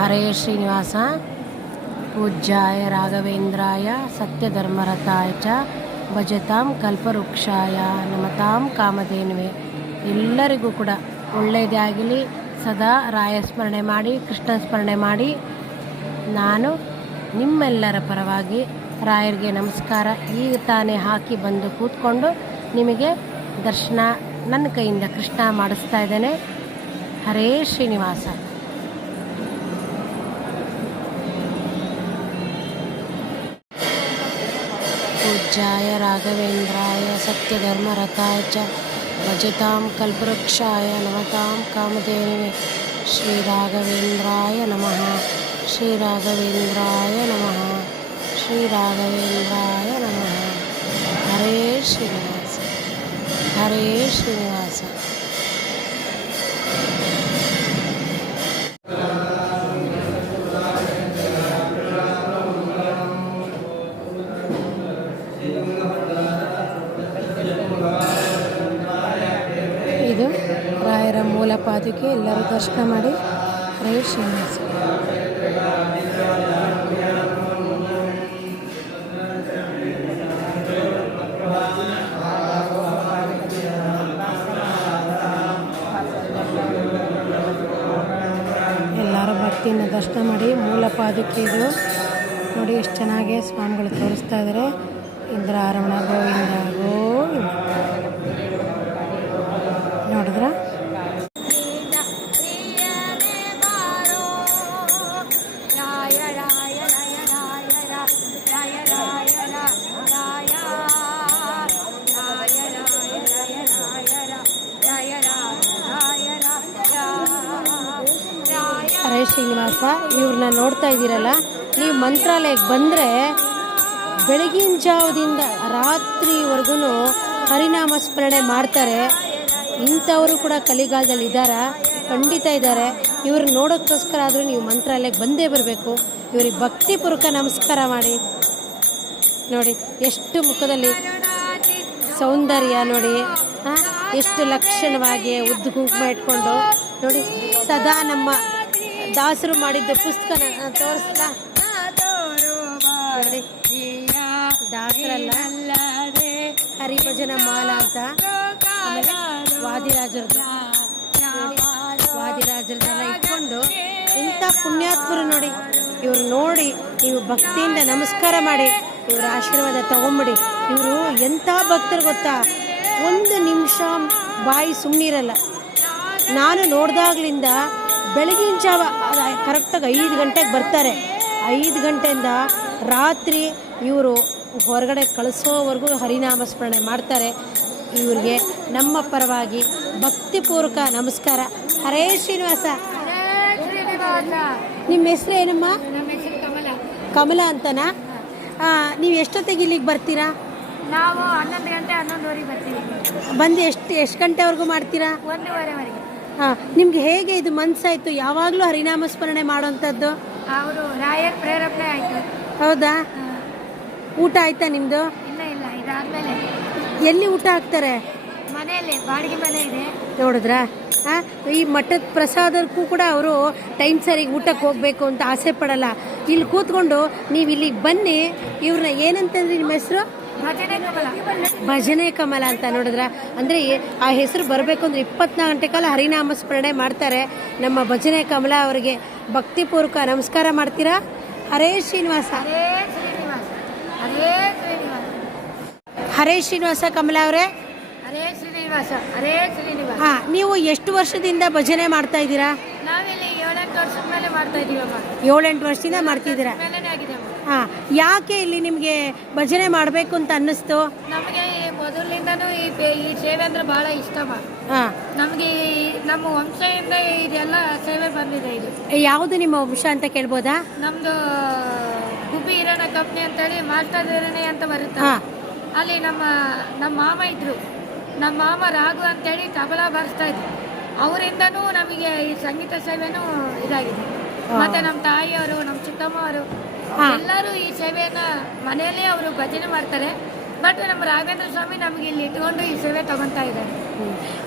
ಹರೇ ಶ್ರೀನಿವಾಸ. ಪೂಜ್ಯಾಯ ರಾಘವೇಂದ್ರಾಯ, ಸತ್ಯಧರ್ಮರಥಾಯ ಚ ಭಜತಾಂ ಕಲ್ಪವೃಕ್ಷಾಯ ನಮತಾಂ ಕಾಮಧೇನುವೆ. ಎಲ್ಲರಿಗೂ ಕೂಡ ಒಳ್ಳೆಯದೇ ಆಗಲಿ. ಸದಾ ರಾಯ ಸ್ಮರಣೆ ಮಾಡಿ ಕೃಷ್ಣ ಸ್ಮರಣೆ ಮಾಡಿ. ನಾನು ನಿಮ್ಮೆಲ್ಲರ ಪರವಾಗಿ ರಾಯರಿಗೆ ನಮಸ್ಕಾರ. ಈಗ ತಾನೇ ಹಾಕಿ ಬಂದು ಕೂತ್ಕೊಂಡು ನಿಮಗೆ ದರ್ಶನ ನನ್ನ ಕೈಯಿಂದ ಕೃಷ್ಣ ಮಾಡಿಸ್ತಾ ಇದ್ದೇನೆ. ಹರೇ ಶ್ರೀನಿವಾಸ. पूज्याय राघवेन्द्राय सत्यधर्मरताय च भजतां कल्पवृक्षाय नमतां कामधेनुवे श्रीराघवेन्द्राय नमः। श्रीराघवेन्द्राय नमः। श्रीराघवेन्द्राय नमः। हरे श्रीनिवास हरे श्रीनिवास ಪಾದುಕೆ ಎಲ್ಲರೂ ದರ್ಶನ ಮಾಡಿ ಹರೇ ಶ್ರೀನಿವಾಸ ಎಲ್ಲರೂ ಭಕ್ತಿಯಿಂದ ದರ್ಶನ ಮಾಡಿ ಮೂಲ ಪಾದಕ್ಕೆ ಇದು ನೋಡಿ ಎಷ್ಟು ಚೆನ್ನಾಗಿ ಸ್ವಾಮಿಗಳು ತೋರಿಸ್ತಾ ಇದ್ದಾರೆ ಇಂದ್ರ ಗೋವಿಂದ. ಹರೇ ಶ್ರೀನಿವಾಸ ಇವ್ರನ್ನ ನೋಡ್ತಾ ಇದ್ದೀರಲ್ಲ, ನೀವು ಮಂತ್ರಾಲಯಕ್ಕೆ ಬಂದರೆ ಬೆಳಗಿನ ಜಾವದಿಂದ ರಾತ್ರಿವರೆಗೂ ಹರಿನಾಮ ಸ್ಮರಣೆ ಮಾಡ್ತಾರೆ. ಇಂಥವರು ಕೂಡ ಕಲಿಗಾಲದಲ್ಲಿ ಇದ್ದಾರಾ? ಖಂಡಿತ ಇದ್ದಾರೆ. ಇವ್ರು ನೋಡೋಕ್ಕೋಸ್ಕರ ಆದರೂ ನೀವು ಮಂತ್ರಾಲಯಕ್ಕೆ ಬಂದೇ ಬರಬೇಕು. ಇವ್ರಿಗೆ ಭಕ್ತಿಪೂರ್ವಕ ನಮಸ್ಕಾರ ಮಾಡಿ. ನೋಡಿ, ಎಷ್ಟು ಮುಖದಲ್ಲಿ ಸೌಂದರ್ಯ ನೋಡಿ ಎಷ್ಟು ಲಕ್ಷಣವಾಗಿ ಉದ್ದು ಕುಂಕುಮ ಇಟ್ಕೊಂಡು ನೋಡಿ, ಸದಾ ನಮ್ಮ ದಾಸರು ಮಾಡಿದ್ದ ನೋಡಿ ದಾಸರಲ್ಲ. ಹರಿಭಜನ ಮಾಲ ಅಂತ. ಆಮೇಲೆ ವಾದಿರಾಜರದ್ದು. ವಾದಿರಾಜರದೆಲ್ಲ ಇಟ್ಕೊಂಡು ಇಂಥ ಪುಣ್ಯಾತ್ಮರು ನೋಡಿ. ಇವ್ರು ನೋಡಿ, ನೀವು ಭಕ್ತಿಯಿಂದ ನಮಸ್ಕಾರ ಮಾಡಿ, ಇವರ ಆಶೀರ್ವಾದ ತಗೊಂಬಿಡಿ. ಇವರು ಎಂಥ ಭಕ್ತರು ಗೊತ್ತಾ? ಒಂದು ನಿಮಿಷ ಬಾಯಿ ಸುಮ್ಮನಿರಲ್ಲ ನಾನು ನೋಡ್ದಾಗ್ಲಿಂದ ಬೆಳಗಿನ ಜಾವ ಕರೆಕ್ಟಾಗಿ ಐದು ಗಂಟೆಗೆ ಬರ್ತಾರೆ. ಐದು ಗಂಟೆಯಿಂದ ರಾತ್ರಿ ಇವರು ಹೊರಗಡೆ ಕಳಿಸೋವರೆಗೂ ಹರಿನಾಮ ಸ್ಮರಣೆ ಮಾಡ್ತಾರೆ. ಇವ್ರಿಗೆ ನಮ್ಮ ಪರವಾಗಿ ಭಕ್ತಿಪೂರ್ವಕ ನಮಸ್ಕಾರ. ಹರೇ ಶ್ರೀನಿವಾಸ. ನಿಮ್ಮ ಹೆಸರು ಏನಮ್ಮ? ಕಮಲ ಅಂತನಾ? ನೀವು ಎಷ್ಟೊತ್ತಿಗೆ ಇಲ್ಲಿಗೆ ಬರ್ತೀರಾ? ನಾವು ಹನ್ನೊಂದು ಗಂಟೆ ಹನ್ನೊಂದುವರೆಗೆ ಬರ್ತೀವಿ. ಬಂದು ಎಷ್ಟು ಎಷ್ಟು ಗಂಟೆವರೆಗೂ ಮಾಡ್ತೀರಾ? ಒಂದೂವರೆವರೆಗೆ. ಹಾಂ ನಿಮ್ಗೆ ಹೇಗೆ ಇದು ಮನ್ಸಾಯ್ತು? ಯಾವಾಗಲೂ ಹರಿನಾಮ ಸ್ಮರಣೆ ಮಾಡೋವಂಥದ್ದು? ಅವರು ರಾಯರ್ ಪ್ರೇರೇಪಣೆ ಆಯಿತು. ಹೌದಾ? ಊಟ ಆಯ್ತಾ ನಿಮ್ಮದು ಇಲ್ಲ ಇಲ್ಲ ಇದಾದ್ಮೇಲೆ. ಎಲ್ಲಿ ಊಟ ಹಾಕ್ತಾರೆ? ಮನೆಯಲ್ಲಿ ಬಾಡಿಗೆ ಮನೆ ಇದೆ. ನೋಡಿದ್ರಾ? ಆ, ಈ ಮಠದ ಪ್ರಸಾದಕ್ಕೂ ಕೂಡ ಅವರು ಟೈಮ್ ಸರಿಗೆ ಊಟಕ್ಕೆ ಹೋಗಬೇಕು ಅಂತ ಆಸೆ ಪಡಲ್ಲ. ಇಲ್ಲಿ ಕೂತ್ಕೊಂಡು ನೀವು ಇಲ್ಲಿಗೆ ಬನ್ನಿ ಇವ್ರನ್ನ ಏನಂತಂದ್ರಿ ನಿಮ್ಮ ಹೆಸರು? ಭಜನೆ ಕಮಲ. ಅಂತ ನೋಡಿದ್ರ ಅಂದರೆ ಆ ಹೆಸರು ಬರಬೇಕು ಅಂದ್ರೆ ಇಪ್ಪತ್ನಾಲ್ಕು ಗಂಟೆ ಕಾಲ ಹರಿನಾಮ ಸ್ಮರಣೆ ಮಾಡ್ತಾರೆ ನಮ್ಮ ಭಜನೆ ಕಮಲ ಅವರಿಗೆ. ಭಕ್ತಿಪೂರ್ವಕ ನಮಸ್ಕಾರ ಮಾಡ್ತೀರಾ? ಹರೇ ಶ್ರೀನಿವಾಸ. ಹರೇ ಶ್ರೀನಿವಾಸ. ಕಮಲ ಅವರೇ. ಹರೇ ಶ್ರೀನಿವಾಸ. ಹರೇ ಶ್ರೀನಿವಾಸ. ಹಾಂ ನೀವು ಎಷ್ಟು ವರ್ಷದಿಂದ ಭಜನೆ ಮಾಡ್ತಾ ಇದ್ದೀರಾ? ಏಳೆಂಟು ವರ್ಷದಿಂದ ಮಾಡ್ತಿದ್ದೀರಾ ಹಾಂ ಯಾಕೆ ಇಲ್ಲಿ ನಿಮಗೆ ಭಜನೆ ಮಾಡಬೇಕು ಅಂತ ಅನ್ನಿಸ್ತು? ನಮಗೆ ಮೊದಲಿಂದನೂ ಈ ಸೇವೆ ಅಂದ್ರೆ ಬಹಳ ಇಷ್ಟಮ್ಮ ಹಾಂ. ನಮಗೆ ನಮ್ಮ ವಂಶದಿಂದ ಇದೆಲ್ಲ ಸೇವೆ ಬಂದಿದೆ ಇದು. ಯಾವುದು ನಿಮ್ಮ ವಂಶ ಅಂತ ಕೇಳ್ಬೋದಾ? ನಮ್ದು ಗುಬ್ಬಿ ಹಿರಣ ಕಂಪ್ನಿ ಅಂತೇಳಿ ಮಾಸ್ಟರ್ ಹಿರಣೆ ಅಂತ ಬರುತ್ತೆ. ಹಾ. ಅಲ್ಲಿ ನಮ್ಮ ನಮ್ಮ ಮಾಮ ಇದ್ರು. ನಮ್ಮ ಮಾಮ ರಾಘು ಅಂತೇಳಿ ತಬಲ ಬಾರಿಸ್ತಾ ಇದ್ರು. ಅವರಿಂದನೂ ನಮಗೆ ಈ ಸಂಗೀತ ಸೇವೆನೂ ಇದಾಗಿದೆ. ಮತ್ತೆ ನಮ್ಮ ತಾಯಿಯವರು ನಮ್ಮ ಚಿಕ್ಕಮ್ಮ ಅವರು. ಎಲ್ಲರೂ ಈ ಸೇವೆಯನ್ನ ಮನೆಯಲ್ಲೇ ಅವರು ಭಜನೆ ಮಾಡ್ತಾರೆ. ಬಟ್ ನಮ್ಮ ರಾಘವೇಂದ್ರ ಸ್ವಾಮಿ ನಮ್ಗೆ ಇಲ್ಲಿ ಇಟ್ಕೊಂಡು ಈ ಸೇವೆ ತಗೊಂತಾ ಇದ್ದಾರೆ.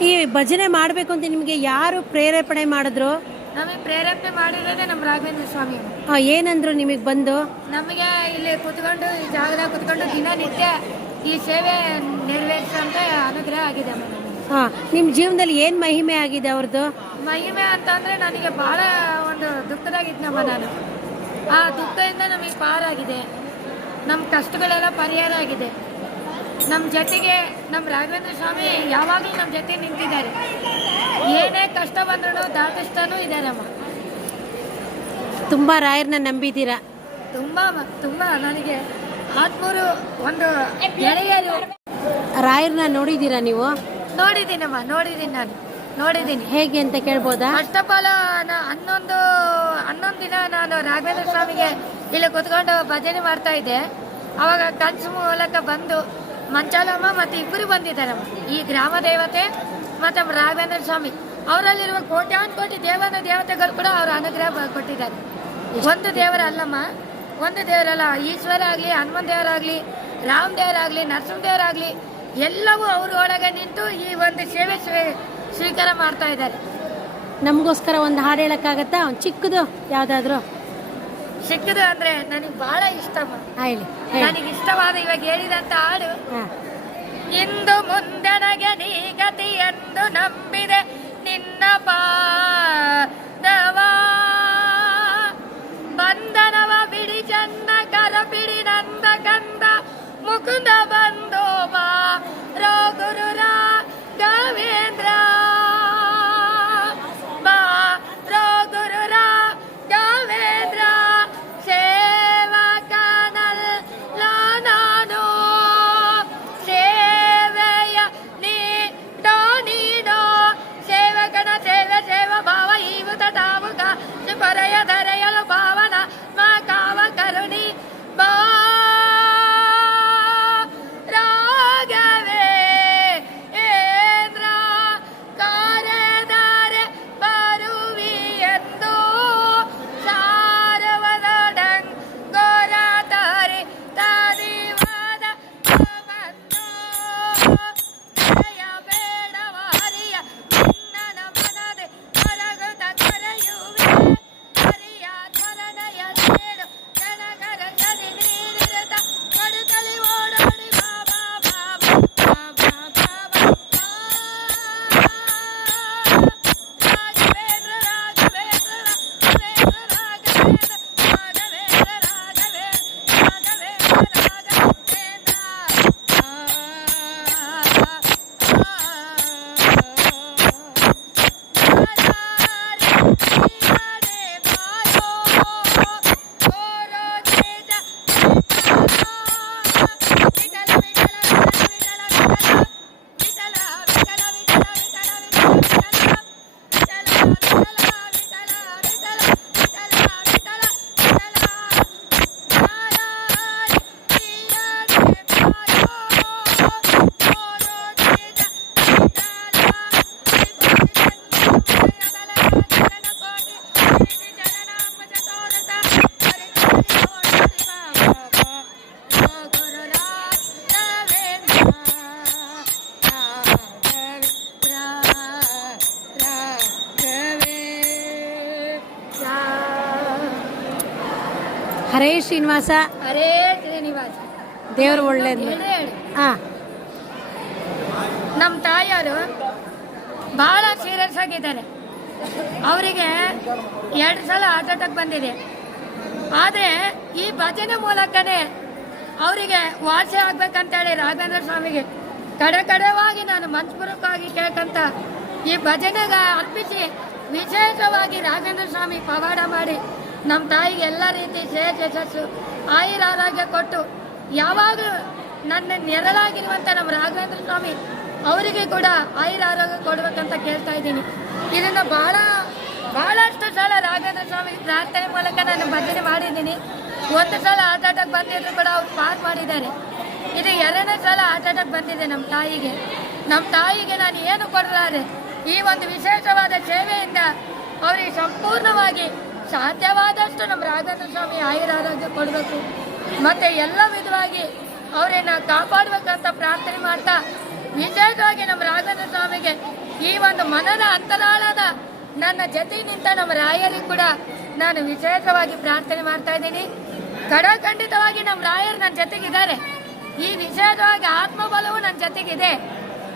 ಈ ಭಜನೆ ಮಾಡಬೇಕು ಅಂತ ನಿಮಗೆ ಯಾರು ಪ್ರೇರೇಪಣೆ ಮಾಡಿದ್ರು? ನಮಗೆ ಪ್ರೇರೇಪಣೆ ಮಾಡಿರೋದೇ ನಮ್ಮ ರಾಘವೇಂದ್ರ ಸ್ವಾಮಿ ಆ, ಏನಂದ್ರು ನಿಮಗೆ ಬಂದು? ನಮಗೆ ಇಲ್ಲಿ ಕುತ್ಕೊಂಡು ಈ ಜಾಗದಾಗ ಕುತ್ಕೊಂಡು ದಿನನಿತ್ಯ ಈ ಸೇವೆ ನೆರವೇರಿಸುವಂತ ಅನುಗ್ರಹ ಆಗಿದೆ ಅಮ್ಮ ನಮಗೆ. ಹಾಂ ನಿಮ್ಮ ಜೀವನದಲ್ಲಿ ಏನು ಮಹಿಮೆ ಆಗಿದೆ ಅವ್ರದ್ದು ಮಹಿಮೆ ಅಂತಂದ್ರೆ ನನಗೆ ಬಹಳ ಒಂದು ದುಃಖದಾಗಿದ್ನಮ್ಮ ನಾನು. ಆ ದುಃಖದಿಂದ ನಮಗೆ ಪಾರಾಗಿದೆ. ನಮ್ಮ ಕಷ್ಟಗಳೆಲ್ಲ ಪರಿಹಾರ ಆಗಿದೆ. ನಮ್ಮ ಜೊತೆಗೆ ನಮ್ಮ ರಾಘವೇಂದ್ರ ಸ್ವಾಮಿ ಯಾವಾಗಲೂ ನಮ್ಮ ಜೊತೆ ನಿಂತಿದ್ದಾರೆ. ಏನೇ ಕಷ್ಟ ಬಂದ್ರೂ ದಾಟಿಸ್ತಾನೂ ಇದ್ದಾರಮ್ಮ. ತುಂಬ ರಾಯರನ್ನ ನಂಬಿದ್ದೀರಾ? ತುಂಬ ತುಂಬ ನನಗೆ ಆತ್ಮೂರು ಒಂದು ಗೆಳೆಯರು. ರಾಯರನ್ನ ನೋಡಿದ್ದೀರಾ ನೀವು? ನೋಡಿದ್ದೀನಮ್ಮ ನೋಡಿದ್ದೀನಿ ನಾನು. ನೋಡಿದ್ದೀನಿ. ಹೇಗೆ ಅಂತ ಕೇಳ್ಬೋದಾ? ಫಸ್ಟ್ ಆಫ್ ಆಲ್ ಹನ್ನೊಂದು ಹನ್ನೊಂದು ದಿನ ನಾನು ರಾಘವೇಂದ್ರ ಸ್ವಾಮಿಗೆ ಇಲ್ಲಿ ಕುತ್ಕೊಂಡು ಭಜನೆ ಮಾಡ್ತಾ ಇದ್ದೆ. ಅವಾಗ ಕನ್ಸು ಮೂಲಕ ಬಂದು ಮಂಚಾಲಮ್ಮ ಮತ್ತೆ ಇಬ್ಬರು ಬಂದಿದ್ದಾರಮ್ಮ ಈ ಗ್ರಾಮ ದೇವತೆ ಮತ್ತೆ ರಾಘವೇಂದ್ರ ಸ್ವಾಮಿ ಅವರಲ್ಲಿರುವ ಕೋಟ್ಯಾನ್ ಕೋಟಿ ದೇವನ ದೇವತೆಗಳು ಕೂಡ ಅವರ ಅನುಗ್ರಹ ಕೊಟ್ಟಿದ್ದಾರೆ. ಒಂದು ದೇವರ ಅಲ್ಲಮ್ಮ ಒಂದು ದೇವರಲ್ಲ ಈಶ್ವರ ಆಗಲಿ ಹನುಮನ್ ದೇವರಾಗಲಿ ರಾಮ್ ದೇವರಾಗಲಿ ನರಸಿಂಹ ದೇವರಾಗಲಿ ಎಲ್ಲವೂ ಅವ್ರ ಒಳಗೆ ನಿಂತು ಈ ಒಂದು ಸೇವೆ ಸ್ವೀ- ಸ್ವೀಕಾರ ಮಾಡ್ತಾ ಇದ್ದಾರೆ. ನಮಗೋಸ್ಕರ ಒಂದು ಹಾಡು ಹೇಳಕ್ಕಾಗತ್ತಾ? ಒಂದು ಚಿಕ್ಕದು ಯಾವುದಾದ್ರೂ? ಚಿಕ್ಕದು ಅಂದ್ರೆ ನನಗೆ ಬಹಳ ಇಷ್ಟ ಹೇಳಿ ನನಗೆ ಇಷ್ಟವಾದ ಇವಾಗ ಹೇಳಿದಂತ ಹಾಡು. ಇಂದು ಮುಂದೆನಗೆ ನೀ ಗತಿ ಎಂದು ನಂಬಿದೆ ನಿನ್ನ ಪಾದವ. ಬಂಧನವ ಬಿಡಿ ಚನ್ನ ಕರ ಬಿಡಿ ನಂದ ಕಂದ ಮುಕುಂದ ಹರೇ ಶ್ರೀನಿವಾಸ. ಹರೇ ಶ್ರೀನಿವಾಸ. ದೇವರು ಒಳ್ಳೇದು ಹಾಂ. ನಮ್ಮ ತಾಯಿಯವರು ಬಹಳ ಸೀರಿಯಸ್ ಆಗಿದ್ದಾರೆ. ಅವರಿಗೆ ಎರಡು ಸಲ ಆಟಾಟಕ್ಕೆ ಅಟ್ಯಾಕ್ ಬಂದಿದೆ. ಆದರೆ ಈ ಭಜನೆ ಮೂಲಕನೇ ಅವರಿಗೆ ವಾಸಿ ಆಗ್ಬೇಕಂತೇಳಿ ರಾಘವೇಂದ್ರ ಸ್ವಾಮಿಗೆ ಕಡೆ ಕಡೆವಾಗಿ ನಾನು ಮನಸ್ಪೂರ್ವಕವಾಗಿ ಕೇಳ್ಕಂತ ಈ ಭಜನೆಗೆ ಅರ್ಪಿಸಿ ವಿಶೇಷವಾಗಿ ರಾಘವೇಂದ್ರ ಸ್ವಾಮಿ ಪವಾಡ ಮಾಡಿ ನಮ್ಮ ತಾಯಿಗೆ ಎಲ್ಲ ರೀತಿ ಶ್ರೇಯಸ್ ಯಶಸ್ಸು ಆಯುರ ಆರೋಗ್ಯ ಕೊಟ್ಟು ಯಾವಾಗಲೂ ನನ್ನ ನೆರಳಾಗಿರುವಂಥ ನಮ್ಮ ರಾಘವೇಂದ್ರ ಸ್ವಾಮಿ ಅವರಿಗೆ ಕೂಡ ಆಯುರ ಆರೋಗ್ಯ ಕೊಡ್ಬೇಕಂತ ಕೇಳ್ತಾ ಇದ್ದೀನಿ. ಇದನ್ನು ಬಹಳ ಬಹಳಷ್ಟು ಸಲ ರಾಘವೇಂದ್ರ ಸ್ವಾಮಿ ಪ್ರಾರ್ಥನೆ ಮೂಲಕ ನಾನು ಭಜನೆ ಮಾಡಿದ್ದೀನಿ. ಒಂದು ಸಲ ಅಟ್ಯಾಕ್ ಬಂದಿದ್ರು ಕೂಡ ಅವ್ರು ಪಾಸ್ ಮಾಡಿದ್ದಾರೆ. ಇದು ಎರಡನೇ ಸಲ ಅಟ್ಯಾಕ್ ಬಂದಿದೆ ನಮ್ಮ ತಾಯಿಗೆ. ನಮ್ಮ ತಾಯಿಗೆ ನಾನು ಏನು ಕೊಡಲಾರೆ? ಈ ಒಂದು ವಿಶೇಷವಾದ ಸೇವೆಯಿಂದ ಅವರಿಗೆ ಸಂಪೂರ್ಣವಾಗಿ ಸಾಧ್ಯವಾದಷ್ಟು ನಮ್ಮ ರಾಘವೇಂದ್ರ ಸ್ವಾಮಿ ಆಯುರ ಕೊಡಬೇಕು. ಮತ್ತು ಎಲ್ಲ ವಿಧವಾಗಿ ಅವರನ್ನ ಕಾಪಾಡಬೇಕಂತ ಪ್ರಾರ್ಥನೆ ಮಾಡ್ತಾ ವಿಶೇಷವಾಗಿ ನಮ್ಮ ರಾಘವೇಂದ್ರ ಸ್ವಾಮಿಗೆ ಈ ಒಂದು ಮನದ ಅಂತರಾಳದ ನನ್ನ ಜೊತೆ ನಿಂತ ನಮ್ಮ ರಾಯರಿಗೆ ಕೂಡ ನಾನು ವಿಶೇಷವಾಗಿ ಪ್ರಾರ್ಥನೆ ಮಾಡ್ತಾ ಇದ್ದೀನಿ. ಖಡಖಂಡಿತವಾಗಿ ನಮ್ಮ ರಾಯರು ನನ್ನ ಜೊತೆಗಿದ್ದಾರೆ. ಈ ವಿಶೇಷವಾಗಿ ಆತ್ಮಬಲವು ನನ್ನ ಜೊತೆಗಿದೆ.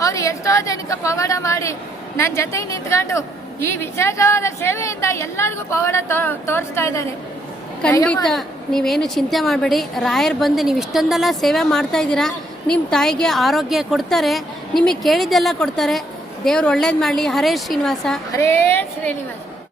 ಅವರು ಎಷ್ಟೋ ಜನಕ್ಕೆ ಪವಾಡ ಮಾಡಿ ನನ್ನ ಜೊತೆಗೆ ನಿಂತ್ಕೊಂಡು ಈ ವಿಶೇಷವಾದ ಸೇವೆಯಿಂದ ಎಲ್ಲರಿಗೂ ಪವಾಡ ತೋರಿಸ್ತಾ ಇದ್ದಾರೆ. ಖಂಡಿತ. ನೀವೇನು ಚಿಂತೆ ಮಾಡಬೇಡಿ. ರಾಯರ್ ಬಂದು ನೀವು ಇಷ್ಟೊಂದೆಲ್ಲ ಸೇವೆ ಮಾಡ್ತಾ ಇದ್ದೀರಾ? ನಿಮ್ಮ ತಾಯಿಗೆ ಆರೋಗ್ಯ ಕೊಡ್ತಾರೆ. ನಿಮಗೆ ಕೇಳಿದ್ದೆಲ್ಲ ಕೊಡ್ತಾರೆ. ದೇವ್ರು ಒಳ್ಳೇದು ಮಾಡಲಿ. ಹರೇ ಶ್ರೀನಿವಾಸ. ಹರೇ ಶ್ರೀನಿವಾಸ.